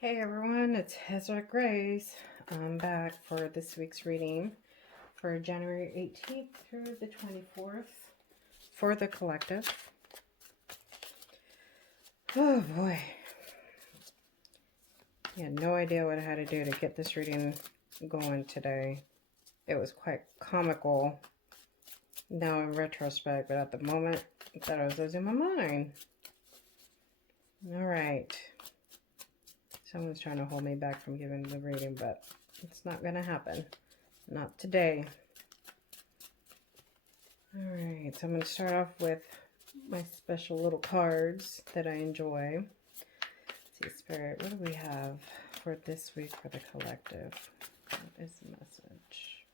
Hey everyone, it's Hezra Grace. I'm back for this week's reading for January 18th through the 24th for the collective. Oh boy. I had no idea what I had to do to get this reading going today. It was quite comical now in retrospect, but at the moment I thought I was losing my mind. Alright. Someone's trying to hold me back from giving the reading, but it's not going to happen. Not today. Alright, so I'm going to start off with my special little cards that I enjoy. Let's see, Spirit, what do we have for this week for the collective? What is the message?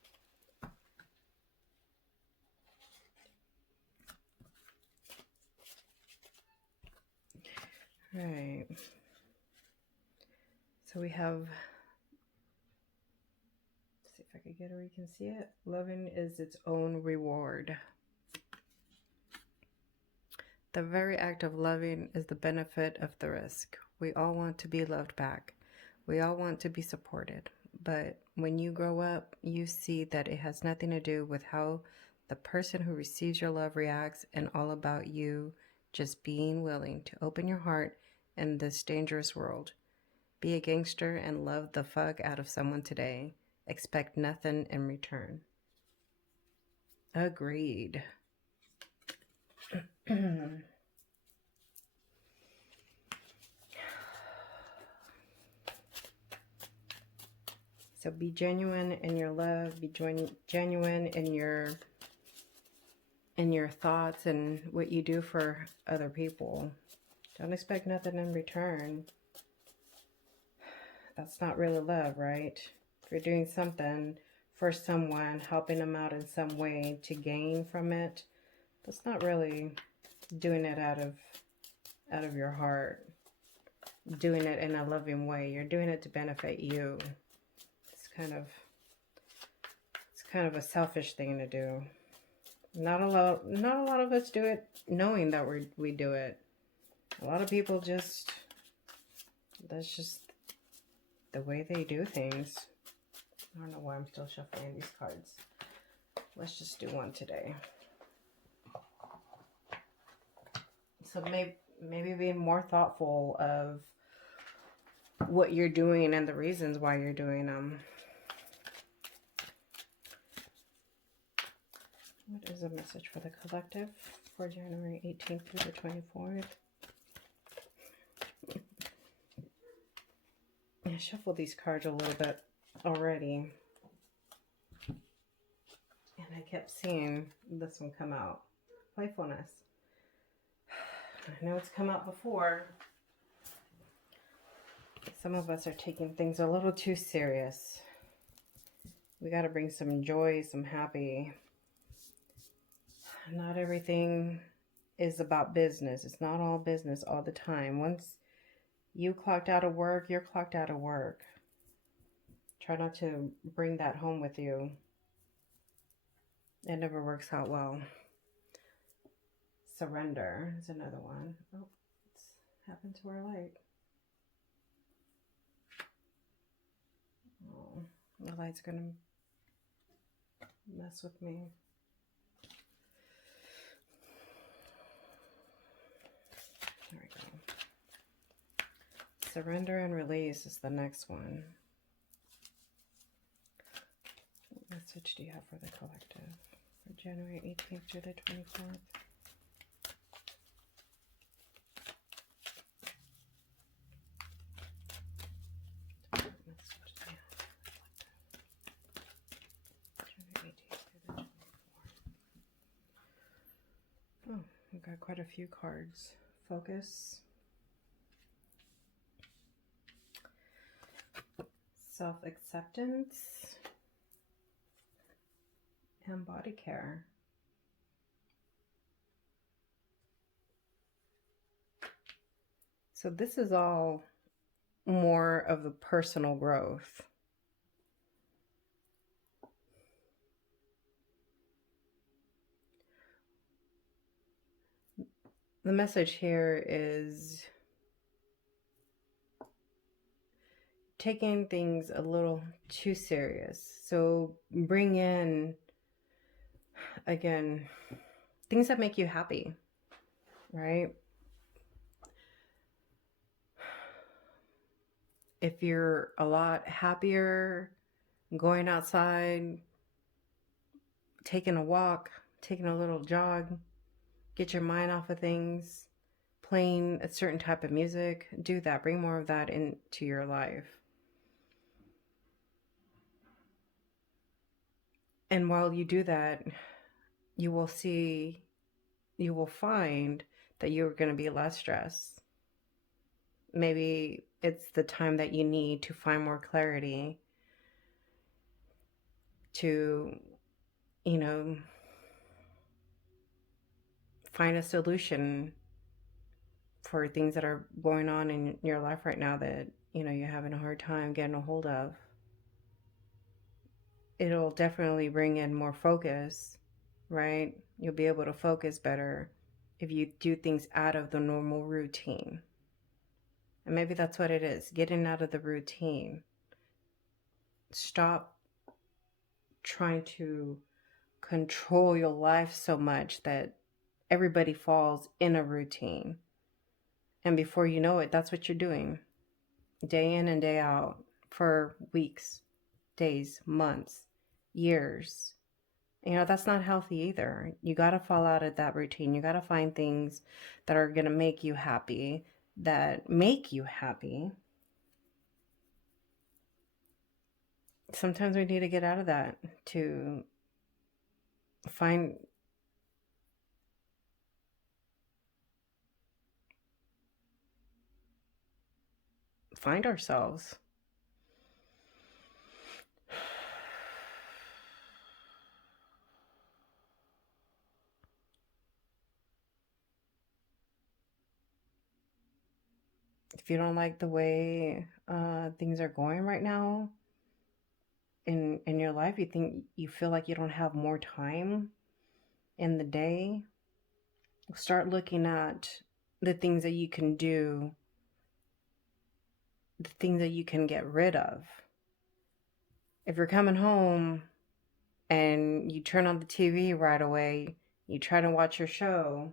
Alright. So we have, let's see if I can get it where you can see it. Loving is its own reward. The very act of loving is the benefit of the risk. We all want to be loved back. We all want to be supported. But when you grow up, you see that it has nothing to do with how the person who receives your love reacts and all about you just being willing to open your heart in this dangerous world. Be a gangster and love the fuck out of someone today. Expect nothing in return. Agreed. So be genuine in your love, be genuine in your thoughts and what you do for other people. Don't expect nothing in return. That's not really love, right? If you're doing something for someone, helping them out in some way to gain from it, that's not really doing it out of your heart. Doing it in a loving way. You're doing it to benefit you. It's kind of a selfish thing to do. Not a lot of us do it knowing that we do it. A lot of people that's just the way they do things. I don't know why I'm still shuffling these cards. Let's just do one today. So maybe being more thoughtful of what you're doing and the reasons why you're doing them. What is a message for the collective for January 18th through the 24th? I shuffled these cards a little bit already. And I kept seeing this one come out. Playfulness. I know it's come out before. Some of us are taking things a little too serious. We got to bring some joy, some happy. Not everything is about business. It's not all business all the time. Once you clocked out of work, you're clocked out of work. Try not to bring that home with you. It never works out well. Surrender is another one. Oh, what's happened to our light? Oh, the light's going to mess with me. There we go. Surrender and release is the next one. What message do you have for the collective for January 18th through the 24th? Oh, we've got quite a few cards. Focus. Self-acceptance. And body care. So this is all more of the personal growth. The message here is taking things a little too serious. So bring in, again, things that make you happy, right? If you're a lot happier going outside, taking a walk, taking a little jog, get your mind off of things, playing a certain type of music, do that. Bring more of that into your life. And while you do that, you will see, you will find that you're going to be less stressed. Maybe it's the time that you need to find more clarity, to, you know, find a solution for things that are going on in your life right now that, you're having a hard time getting a hold of. It'll definitely bring in more focus, right? You'll be able to focus better if you do things out of the normal routine. And maybe that's what it is, getting out of the routine. Stop trying to control your life so much that everybody falls in a routine. And before you know it, that's what you're doing day in and day out for weeks, days, months, years. That's not healthy either. You got to fall out of that routine. You got to find things that are going to make you happy, that make you happy. Sometimes we need to get out of that to find ourselves. If you don't like the way things are going right now in your life, you feel like you don't have more time in the day, start looking at the things that you can do, the things that you can get rid of. If you're coming home and you turn on the TV right away, you try to watch your show,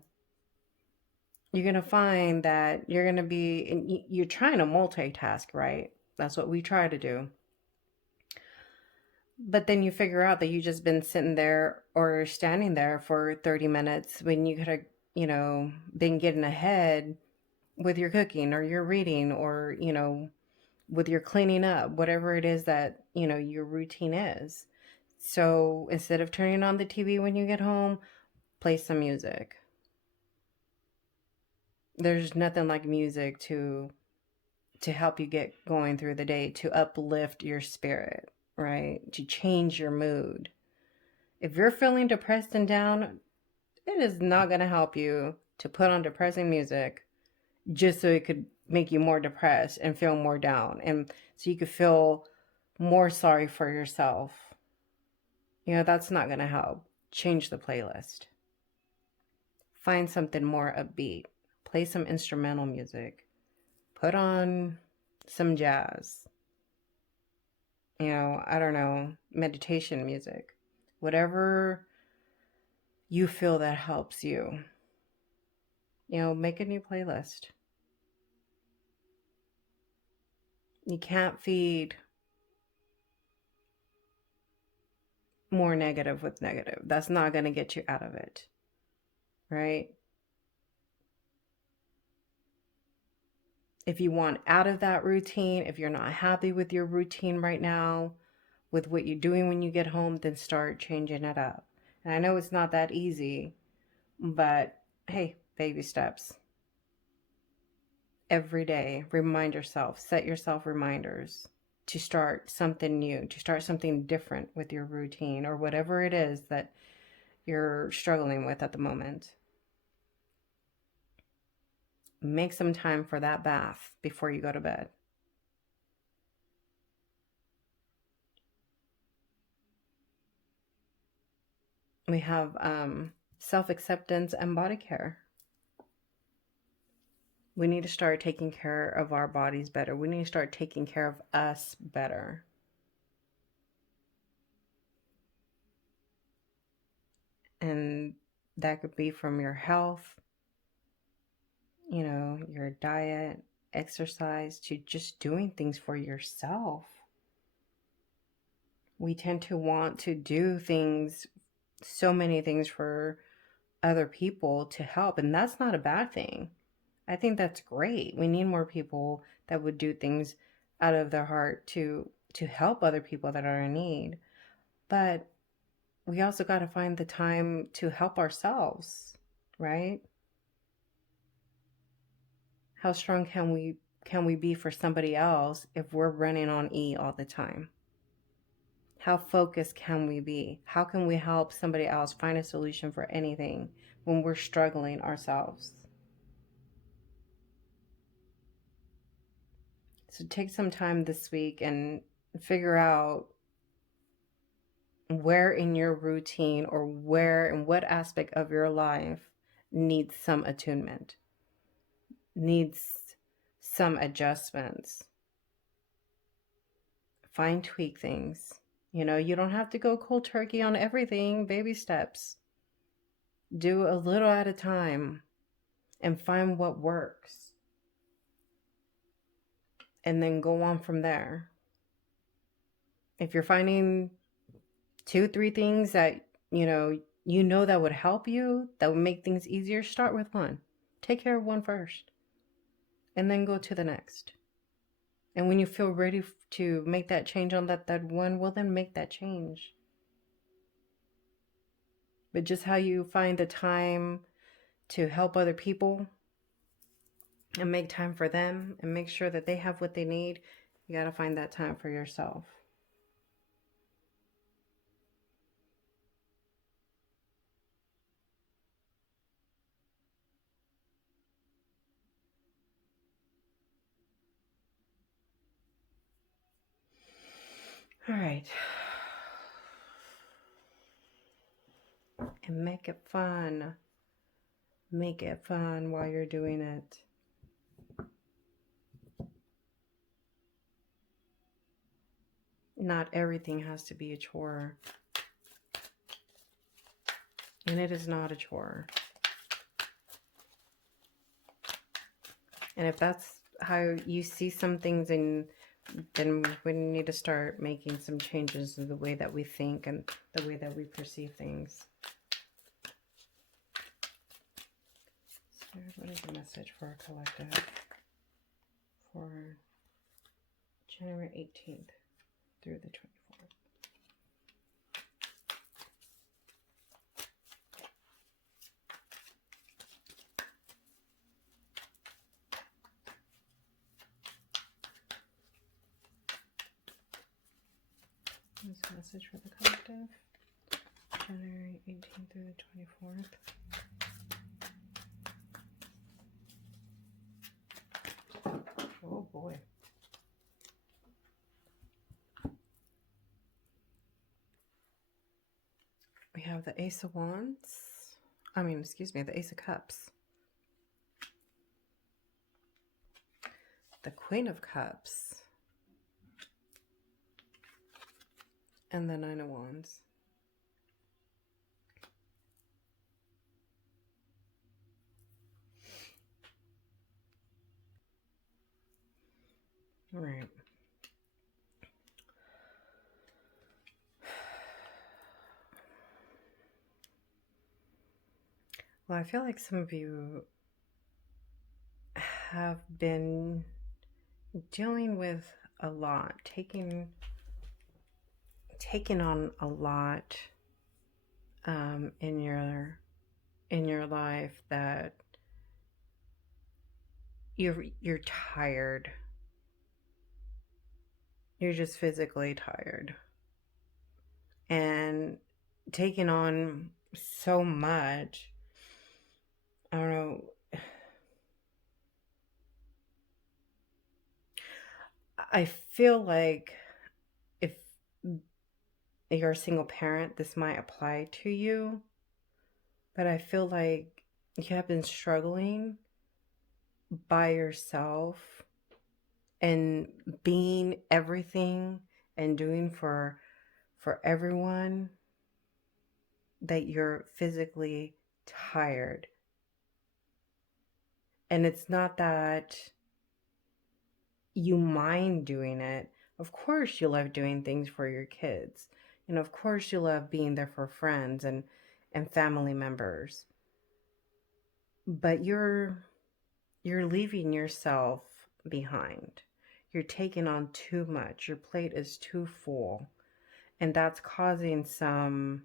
you're going to find that you're trying to multitask, right? That's what we try to do. But then you figure out that you just been sitting there or standing there for 30 minutes when you could have, been getting ahead with your cooking or your reading or, with your cleaning up, whatever it is that, your routine is. So instead of turning on the TV when you get home, play some music. There's nothing like music to help you get going through the day, to uplift your spirit, right? To change your mood. If you're feeling depressed and down, it is not going to help you to put on depressing music just so it could make you more depressed and feel more down, and so you could feel more sorry for yourself. That's not going to help. Change the playlist. Find something more upbeat. Play some instrumental music. Put on some jazz. I don't know, meditation music. Whatever you feel that helps you. Make a new playlist. You can't feed more negative with negative. That's not going to get you out of it, right? If you want out of that routine, if you're not happy with your routine right now, with what you're doing when you get home, then start changing it up. And I know it's not that easy, but hey, baby steps. Every day, remind yourself, set yourself reminders to start something new, to start something different with your routine or whatever it is that you're struggling with at the moment. Make some time for that bath before you go to bed. We have self-acceptance and body care. We need to start taking care of our bodies better. We need to start taking care of us better. And that could be from your health, your diet, exercise, to just doing things for yourself. We tend to want to do things, so many things for other people to help, and that's not a bad thing. I think that's great. We need more people that would do things out of their heart to help other people that are in need. But we also got to find the time to help ourselves, right? How strong can we be for somebody else if we're running on E all the time? How focused can we be? How can we help somebody else find a solution for anything when we're struggling ourselves? So take some time this week and figure out where in your routine or where in what aspect of your life needs some attunement, needs some adjustments. Fine tweak things. You don't have to go cold turkey on everything, baby steps. Do a little at a time and find what works. And then go on from there. If you're finding 2, 3 things that, that would help you, that would make things easier, start with one. Take care of one first. And then go to the next. And when you feel ready to make that change on that one, well, then make that change. But just how you find the time to help other people and make time for them and make sure that they have what they need, you got to find that time for yourself. All right. And make it fun. Make it fun while you're doing it. Not everything has to be a chore. And it is not a chore. And if that's how you see some things, then we need to start making some changes in the way that we think and the way that we perceive things. So what is the message for our collective for January 18th through the 24th? What's the message for the collective? January 18th through the 24th. Oh boy. We have the Ace of Wands. The Ace of Cups. The Queen of Cups. And the Nine of Wands. All right. Well, I feel like some of you have been dealing with a lot, taking on a lot in your life, that you're tired. You're just physically tired. And taking on so much. I don't know. I feel like if you're a single parent, this might apply to you. But I feel like you have been struggling by yourself and being everything and doing for everyone, that you're physically tired. And it's not that you mind doing it. Of course you love doing things for your kids. And of course you love being there for friends and family members. But you're leaving yourself behind. You're taking on too much. Your plate is too full. And that's causing some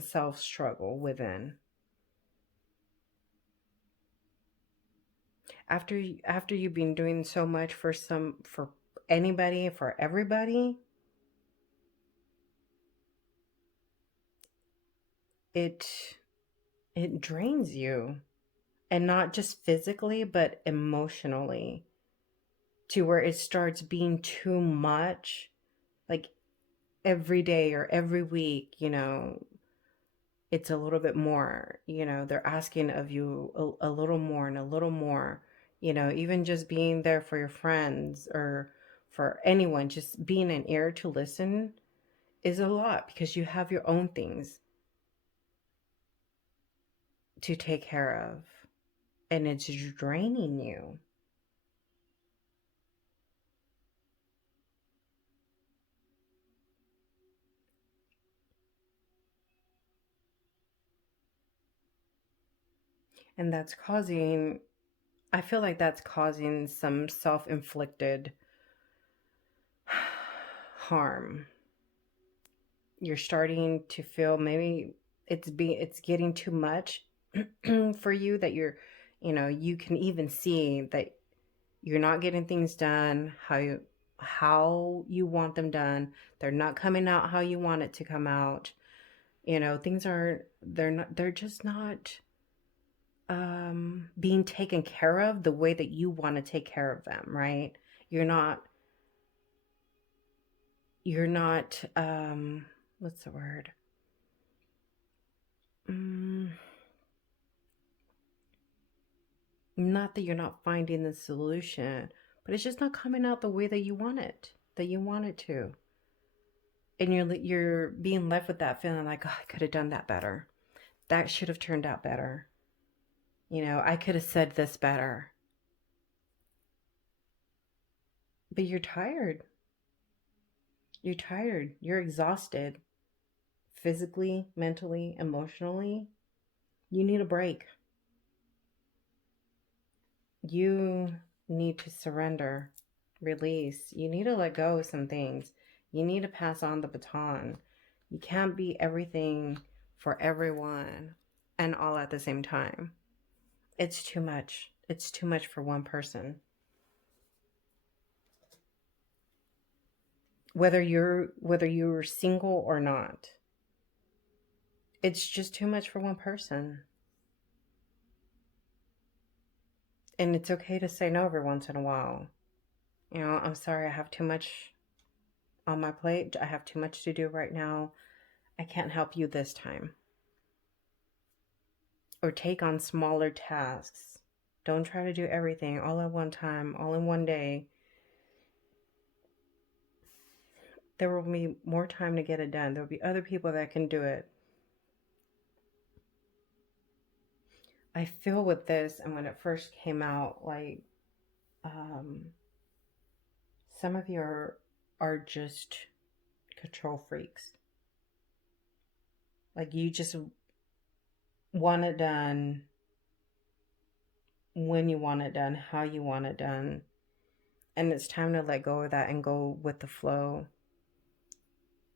self struggle within. After you've been doing so much for anybody, for everybody, it it drains you, and not just physically but emotionally, to where it starts being too much, like every day or every week, it's a little bit more, they're asking of you a little more and a little more, even just being there for your friends or for anyone, just being an ear to listen is a lot, because you have your own things to take care of, and it's draining you. And that's causing, I feel like that's causing some self inflicted harm. You're starting to feel maybe it's getting too much for you, that you can even see that you're not getting things done how you want them done. They're not coming out how you want it to come out. Things are they're just not being taken care of the way that you want to take care of them, right? You're not what's the word? Mm, Not that you're not finding the solution, but it's just not coming out the way that you want it to. And you're being left with that feeling like, oh, I could have done that better. That should have turned out better. I could have said this better. But you're tired. You're tired. You're exhausted physically, mentally, emotionally. You need a break. You need to surrender, release. You need to let go of some things. You need to pass on the baton. You can't be everything for everyone and all at the same time. It's too much. It's too much for one person. Whether you're single or not, it's just too much for one person. And it's okay to say no every once in a while. I'm sorry, I have too much on my plate. I have too much to do right now. I can't help you this time. Or take on smaller tasks. Don't try to do everything all at one time, all in one day. There will be more time to get it done. There will be other people that can do it. I feel with this, and when it first came out, like, um, some of you are just control freaks. Like, you just want it done when you want it done, how you want it done. And it's time to let go of that and go with the flow.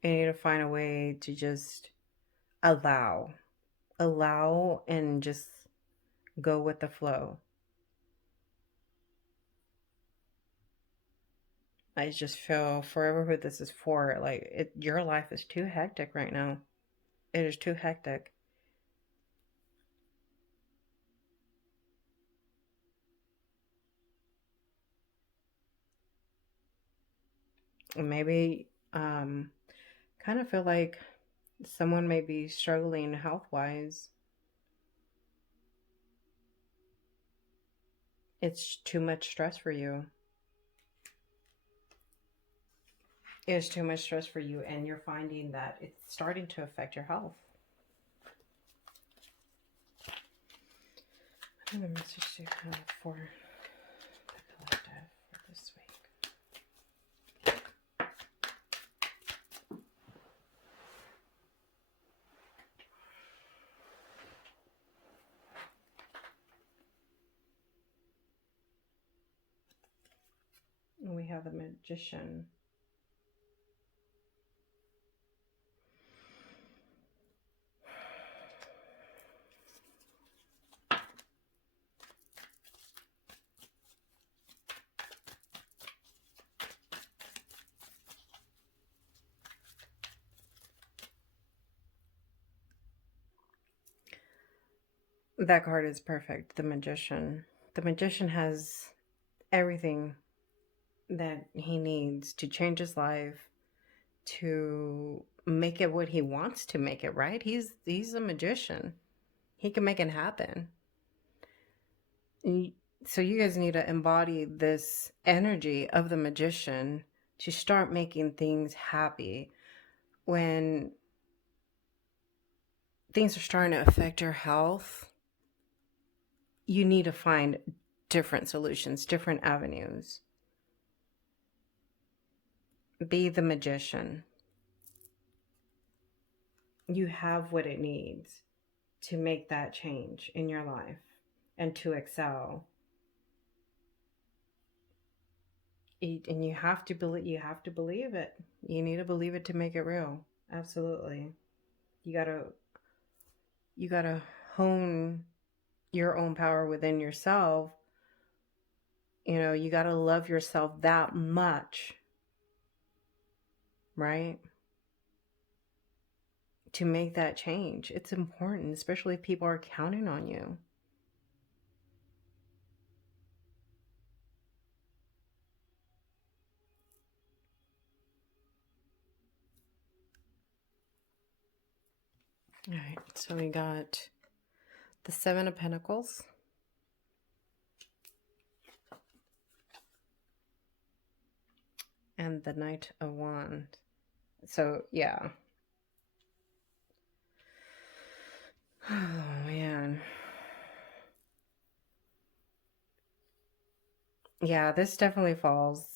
You need to find a way to just allow, and just go with the flow. I just feel forever who this is for. Like, your life is too hectic right now. It is too hectic. Maybe kind of feel like someone may be struggling health wise. It's too much stress for you. It's too much stress for you, and you're finding that it's starting to affect your health. What other message do you have for the collective for this week? We have the Magician. That card is perfect. The Magician. The Magician has everything that he needs to change his life, to make it what he wants to make it, right? He's a magician. He can make it happen. So you guys need to embody this energy of the magician to start making things happy. When things are starting to affect your health, you need to find different solutions, different avenues. Be the magician. You have what it needs to make that change in your life and to excel. And you have to believe it. You need to believe it to make it real. Absolutely. You got to hone your own power within yourself. You got to love yourself that much, right? To make that change. It's important, especially if people are counting on you. All right, so we got the Seven of Pentacles, and the Knight of Wands. So, yeah. Oh, man. Yeah, this definitely falls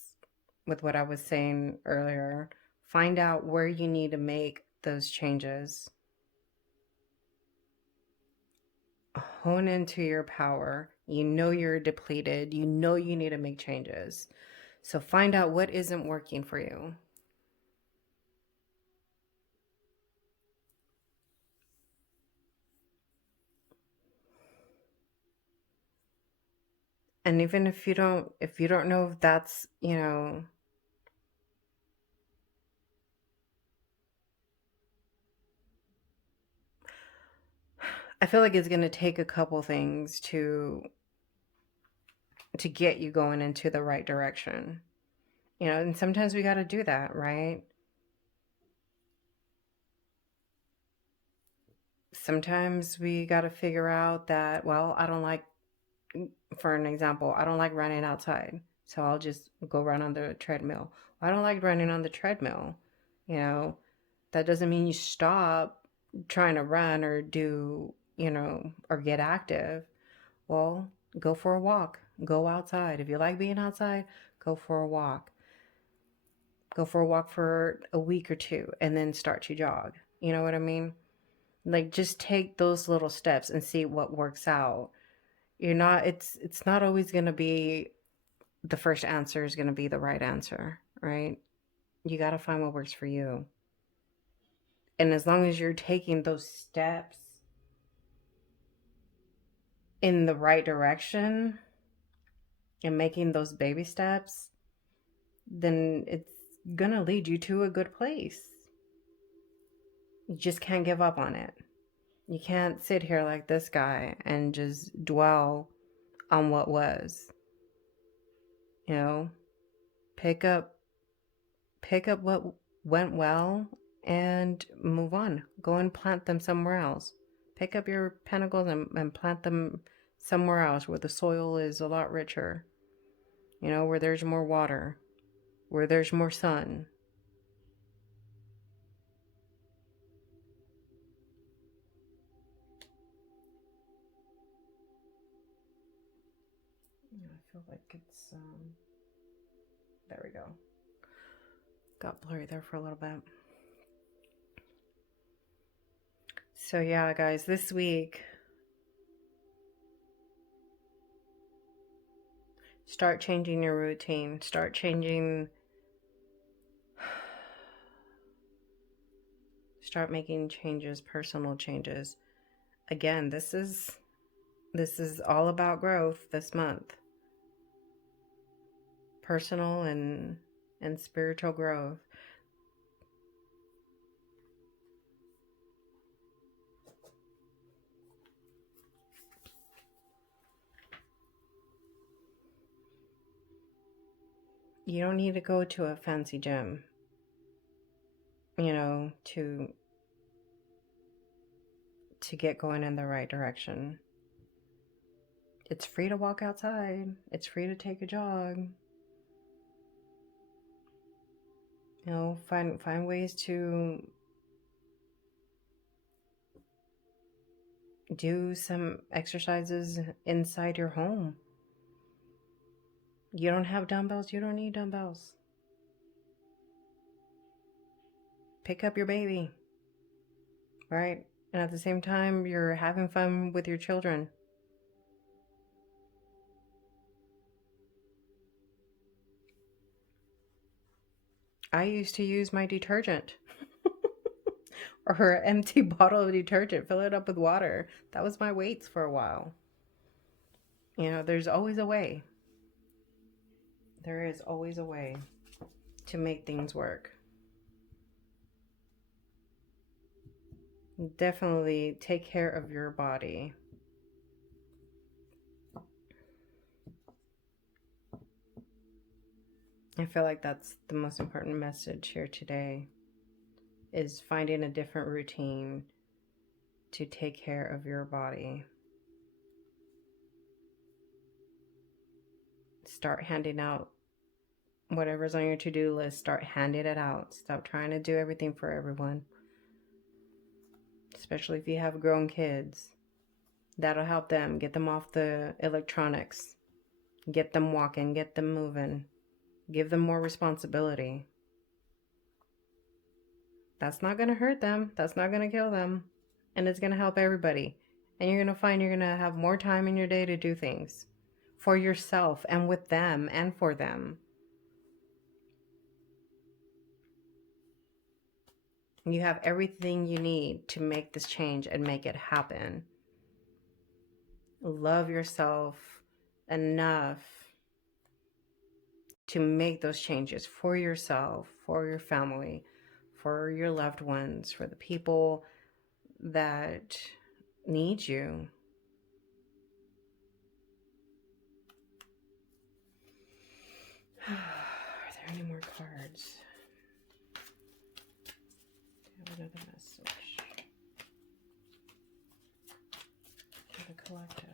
with what I was saying earlier. Find out where you need to make those changes. Hone into your power. You know you're depleted. You know you need to make changes. So find out what isn't working for you. And even if you don't know if that's, I feel like it's going to take a couple things to get you going into the right direction. And sometimes we got to do that, right? Sometimes we got to figure out that, well, I don't like, for an example, I don't like running outside. So I'll just go run on the treadmill. I don't like running on the treadmill. That doesn't mean you stop trying to run or do, or get active. Well, go for a walk. Go outside. If you like being outside, go for a walk. Go for a walk for a week or two and then start to jog. You know what I mean? Like, just take those little steps and see what works out. It's not always going to be the first answer is going to be the right answer, right? You got to find what works for you. And as long as you're taking those steps in the right direction and making those baby steps, then it's going to lead you to a good place. You just can't give up on it. You can't sit here like this guy and just dwell on what was. Pick up what went well and move on. Go and plant them somewhere else. Pick up your pentacles and plant them somewhere else where the soil is a lot richer, where there's more water, where there's more sun. I feel like it's, there we go. Got blurry there for a little bit. So yeah, guys, this week, start changing your routine. Start making changes, personal changes. Again, this is all about growth this month. Personal and spiritual growth. You don't need to go to a fancy gym, to get going in the right direction. It's free to walk outside. It's free to take a jog. Find ways to do some exercises inside your home. You don't have dumbbells, you don't need dumbbells. Pick up your baby, right? And at the same time, you're having fun with your children. I used to use my detergent or an empty bottle of detergent, fill it up with water. That was my weights for a while. There's always a way. There is always a way to make things work. Definitely take care of your body. I feel like that's the most important message here today, is finding a different routine to take care of your body. Start handing out whatever's on your to-do list. Start handing it out. Stop trying to do everything for everyone, especially if you have grown kids. That'll help them. Get them off the electronics. Get them walking. Get them moving. Give them more responsibility. That's not going to hurt them. That's not going to kill them. And it's going to help everybody. And you're going to find you're going to have more time in your day to do things for yourself and with them and for them. You have everything you need to make this change and make it happen. Love yourself enough to make those changes for yourself, for your family, for your loved ones, for the people that need you. Are there any more cards? Do I have another message for the collective?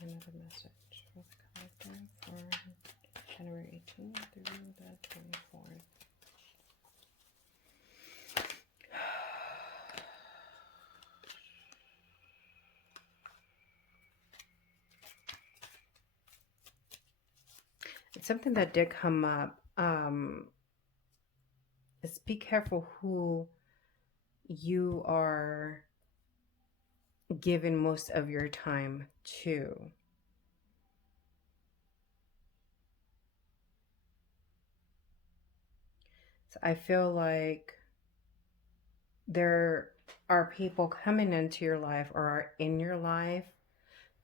Another message for the collective for January 18th through the 24th. It's something that did come up. Is be careful who you are giving most of your time to. So I feel like there are people coming into your life or are in your life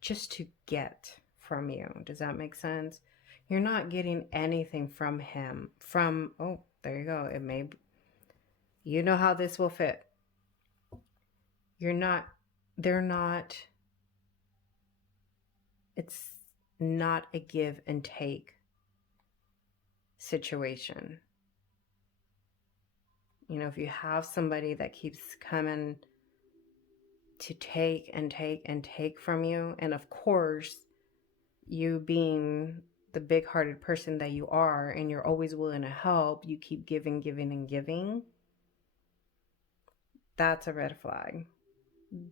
just to get from you. Does that make sense? You're not getting anything from him. Oh, there you go. It may, you know how this will fit. You're not, they're not, it's not a give and take situation. You know, if you have somebody that keeps coming to take and take and take from you, and of course, you being the big hearted person that you are, and you're always willing to help, you keep giving, giving, and giving. That's a red flag.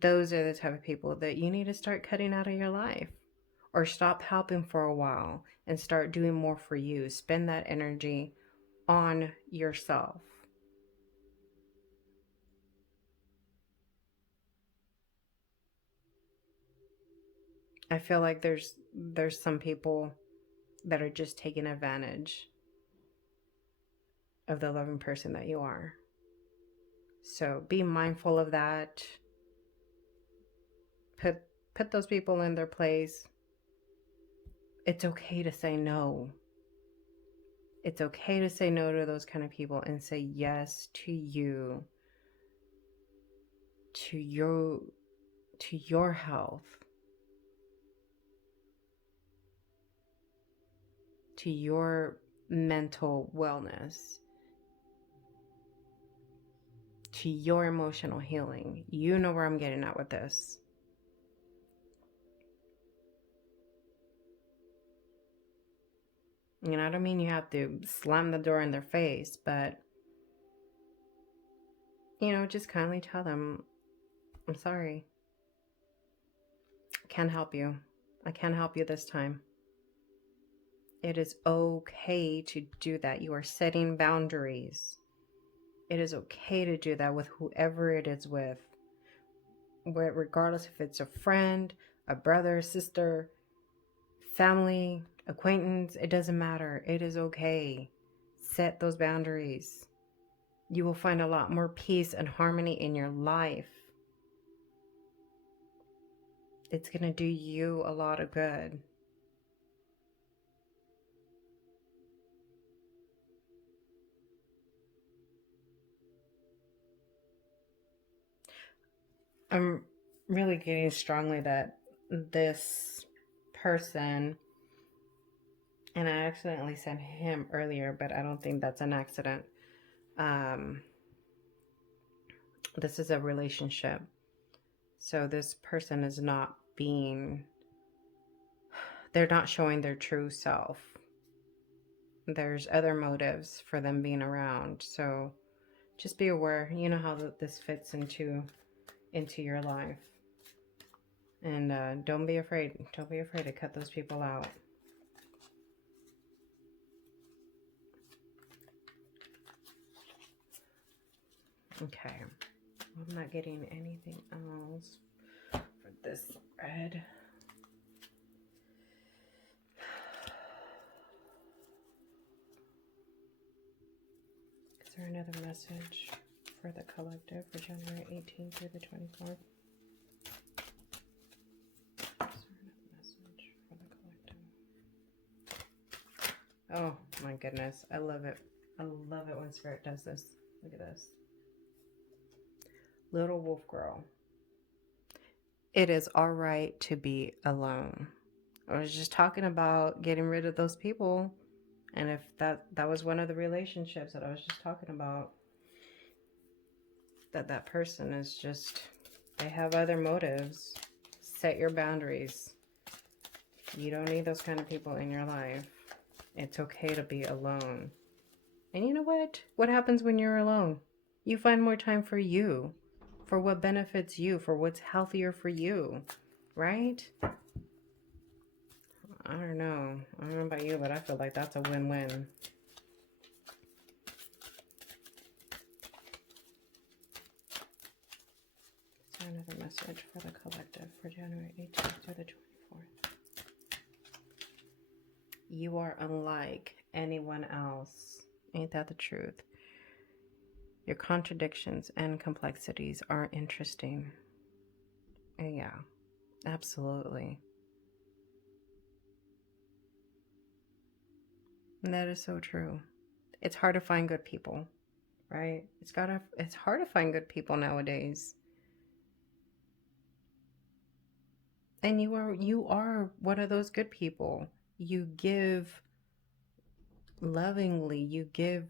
Those are the type of people that you need to start cutting out of your life, or stop helping for a while and start doing more for you. Spend that energy on yourself. I feel like there's some people that are just taking advantage of the loving person that you are. So be mindful of that. Put those people in their place. It's okay to say no. It's okay to say no to those kind of people and say yes to you, to your health, to your mental wellness, to your emotional healing. You know where I'm getting at with this. You know, I don't mean you have to slam the door in their face, but, you know, just kindly tell them, I'm sorry. I can't help you. I can't help you this time. It is okay to do that. You are setting boundaries. It is okay to do that with whoever it is with, regardless if it's a friend, a brother, sister, family, acquaintance. It doesn't matter. It is okay. Set those boundaries. You will find a lot more peace and harmony in your life. It's going to do you a lot of good. I'm really getting strongly that this person, and I accidentally said him earlier, but I don't think that's an accident. This is a relationship. So this person is not they're not showing their true self. There's other motives for them being around. So just be aware. You know how this fits into your life. And don't be afraid. Don't be afraid to cut those people out. Okay. I'm not getting anything else for this red. Is there another message for the collective for January 18th through the 24th? Oh my goodness. I love it. I love it when Spirit does this. Look at this. Little wolf girl. It is all right to be alone. I was just talking about getting rid of those people. And if that was one of the relationships that I was just talking about, that person is just, they have other motives. Set your boundaries. You don't need those kind of people in your life. It's okay to be alone. And you know what? What happens when you're alone? You find more time for you, for what benefits you, for what's healthier for you, right? I don't know. I don't know about you, but I feel like that's a win-win. Is there another message for the collective for January 18th to the 24th? You are unlike anyone else. Ain't that the truth? Your contradictions and complexities are interesting. Yeah, absolutely. And that is so true. It's hard to find good people, right? It's hard to find good people nowadays. And you are one of those good people. You give lovingly, you give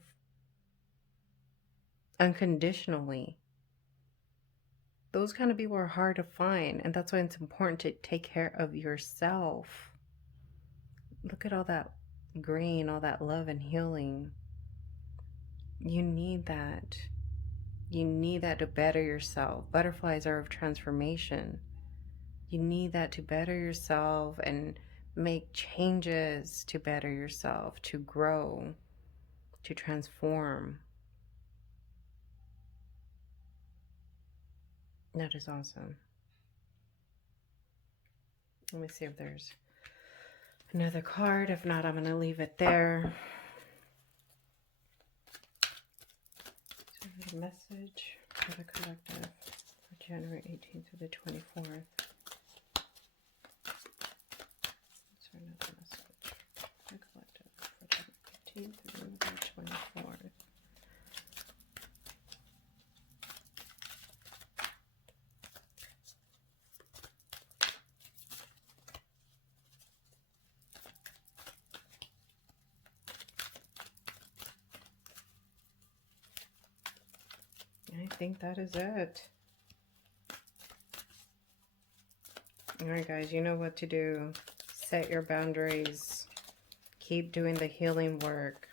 unconditionally. Those kind of people are hard to find, and that's why it's important to take care of yourself. Look at all that green, all that love and healing. You need that. You need that to better yourself. Butterflies are of transformation. You need that to better yourself and make changes to better yourself, to grow, to transform. That is awesome. Let me see if there's another card. If not, I'm going to leave it there. So, a message for the collective for January 18th to the 24th. So, another message for the collective for January 18th to the 24th. I think that is it. Alright guys, you know what to do. Set your boundaries. Keep doing the healing work.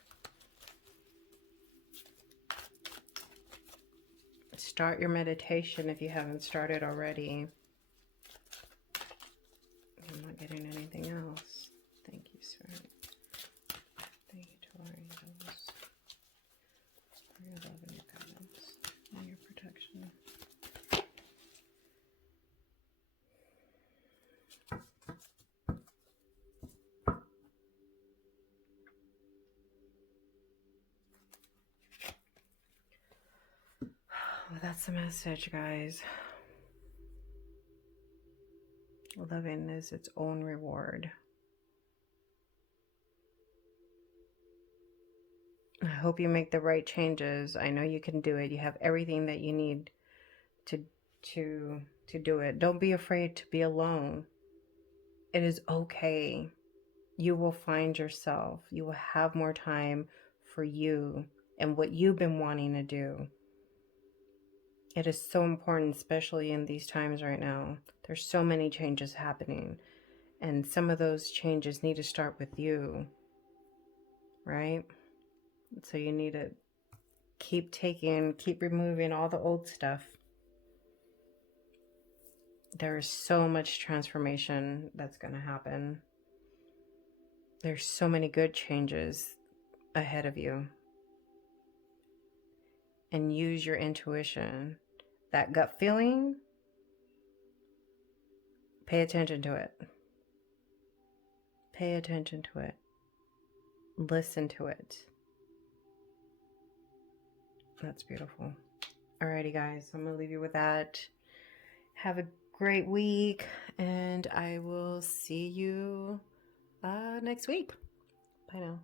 Start your meditation if you haven't started already. I'm not getting anything else. Thank you, sir. Thank you to our angels for your love and your guidance and your protection. Well, that's the message, guys. Loving is its own reward. I hope you make the right changes. I know you can do it. You have everything that you need to do it. Don't be afraid to be alone. It is okay. You will find yourself. You will have more time for you and what you've been wanting to do. It is so important, especially in these times right now. There's so many changes happening, and some of those changes need to start with you, right? So you need to keep removing all the old stuff. There is so much transformation that's going to happen. There's so many good changes ahead of you. And use your intuition. That gut feeling, pay attention to it. Pay attention to it. Listen to it. That's beautiful. Alrighty, guys. I'm going to leave you with that. Have a great week, and I will see you next week. Bye now.